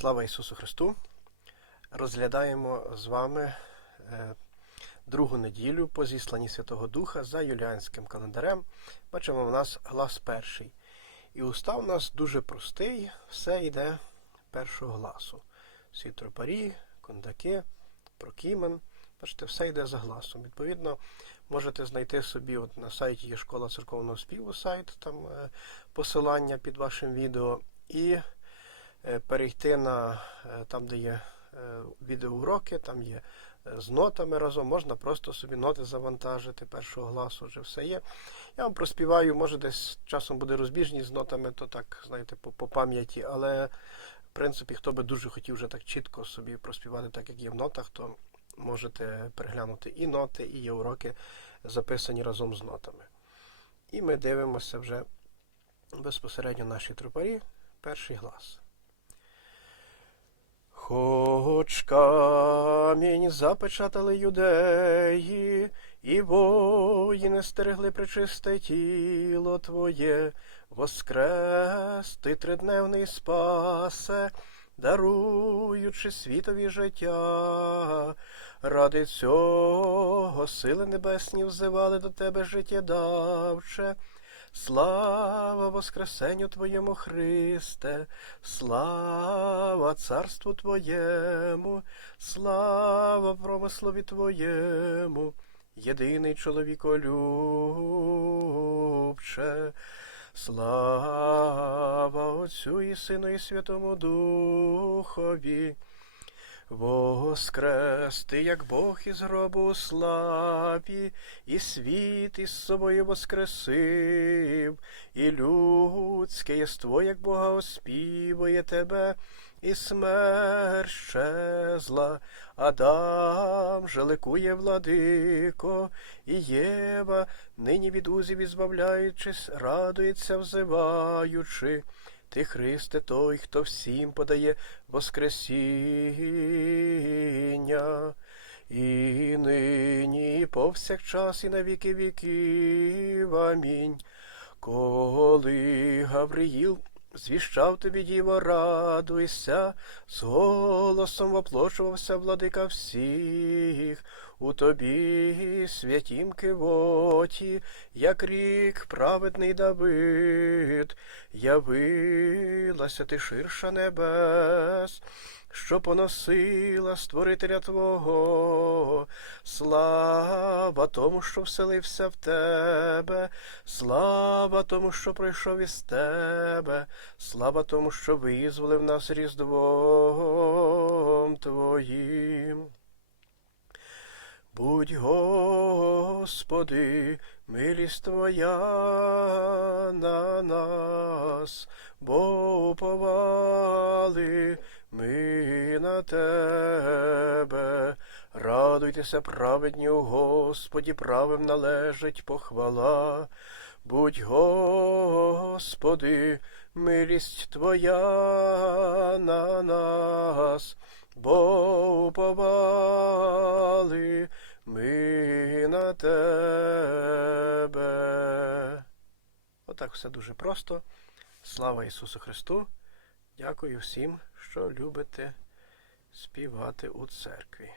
Слава Ісусу Христу! Розглядаємо з вами е, другу неділю по зісланні Святого Духа за юліанським календарем. Бачимо, в нас глас перший. І устав у нас дуже простий, все йде першого гласу. Всі тропарі, кондаки, прокімен. Бачите, все йде за гласом. Відповідно, можете знайти собі от на сайті є школа церковного співу сайт, там е, посилання під вашим відео. І перейти на е, там, де є е, відеоуроки, там є е, з нотами разом, можна просто собі ноти завантажити першого гласу, вже все є. Я вам проспіваю, може десь часом буде розбіжність з нотами, то так, знаєте, по, по пам'яті, але в принципі, хто би дуже хотів вже так чітко собі проспівати, так як є в нотах, то можете переглянути і ноти, і є уроки записані разом з нотами. І ми дивимося вже безпосередньо наші трупарі, перший глас. Хоч камінь запечатали юдеї, і воїни стерегли причисте тіло Твоє, воскрес ти тридневний спасе, даруючи світові життя. Ради цього сили небесні взивали до Тебе життєдавче. Слава Воскресенню Твоєму Христе, слава Царству Твоєму, слава промислові Твоєму, єдиний чоловіколюбче, слава Отцю і Сину і Святому Духові. Воскрес ти, як Бог із гробу у славі, і світ із собою воскресив, і людське єство, як Бога оспівує тебе, і смерть щезла, Адам же ликує владико, і Єва, нині від узів ізбавляючись, радується, взиваючи. Ти, Христе, той, хто всім подає Воскресіння, і нині, і повсякчас, і на віки віків. Амінь. Коли Гавриїл звіщав тобі, діво, радуйся, з голосом воплочувався владика всіх, у тобі святім кивоті, як рік праведний Давид, явилася ти ширша небес, що поносила створителя Твого, слава тому, що вселився в тебе, слава тому, що прийшов із тебе, слава тому, що визволив нас різдвом Твоїм. Будь, Господи, милість Твоя на нас, бо уповали Тебе. Радуйтеся, праведні у Господі, правим належить похвала. Будь, Господи, милість Твоя на нас, бо уповали ми на Тебе. Отак все дуже просто. Слава Ісусу Христу! Дякую всім, що любите співати у церкві.